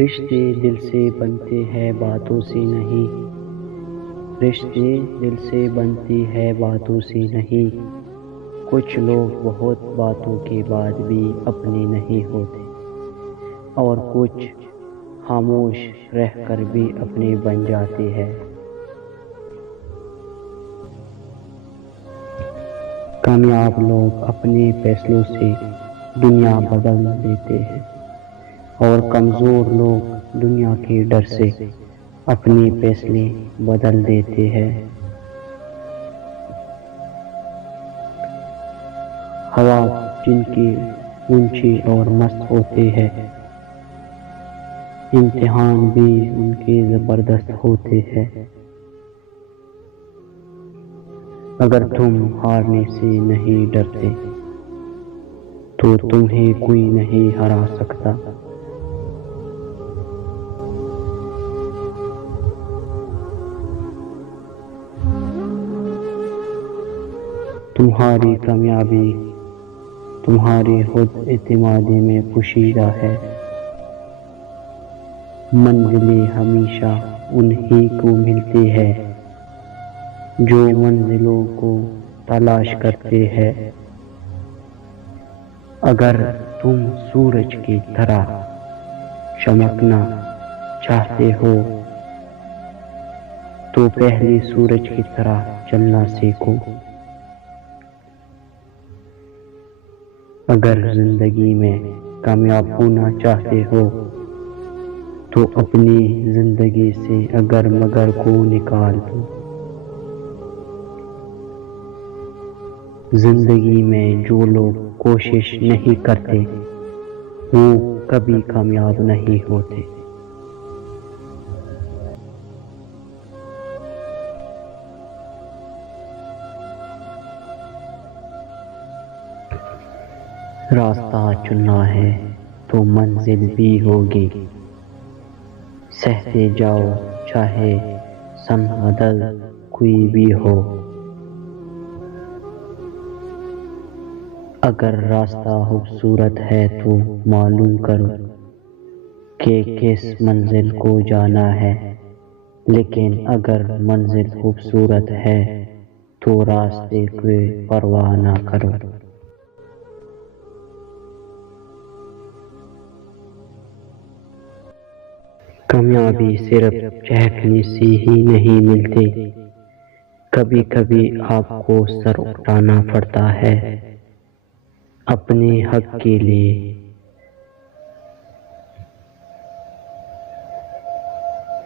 رشتے دل سے بنتے ہیں باتوں سے نہیں، رشتے دل سے بنتی ہے باتوں سے نہیں۔ کچھ لوگ بہت باتوں کے بعد بھی اپنے نہیں ہوتے، اور کچھ خاموش رہ کر بھی اپنے بن جاتے ہیں۔ کامیاب لوگ اپنے فیصلوں سے دنیا بدل دیتے ہیں، اور کمزور لوگ دنیا کے ڈر سے اپنے فیصلے بدل دیتے ہیں۔ خواب جن کے اونچے اور مست ہوتے ہیں، امتحان بھی ان کے زبردست ہوتے ہیں۔ اگر تم ہارنے سے نہیں ڈرتے تو تمہیں کوئی نہیں ہرا سکتا۔ تمہاری کامیابی تمہاری خود اعتمادی میں پوشیدہ ہے۔ منزلیں ہمیشہ انہی کو ملتی ہے جو منزلوں کو تلاش کرتے ہیں۔ اگر تم سورج کی طرح چمکنا چاہتے ہو تو پہلے سورج کی طرح چلنا سیکھو۔ اگر زندگی میں کامیاب ہونا چاہتے ہو تو اپنی زندگی سے اگر مگر کو نکال دو۔ زندگی میں جو لوگ کوشش نہیں کرتے وہ کبھی کامیاب نہیں ہوتے۔ راستہ چننا ہے تو منزل بھی ہوگی، سہتے جاؤ چاہے سمندر کوئی بھی ہو۔ اگر راستہ خوبصورت ہے تو معلوم کرو کہ کس منزل کو جانا ہے، لیکن اگر منزل خوبصورت ہے تو راستے کی پرواہ نہ کرو۔ کامیابی صرف چہکنے سے ہی نہیں ملتی، کبھی کبھی آپ کو سر اٹھانا پڑتا ہے اپنے حق کے لیے۔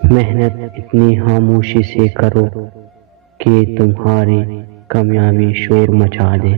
محنت اتنی خاموشی سے کرو کہ تمہاری کامیابی شور مچا دے۔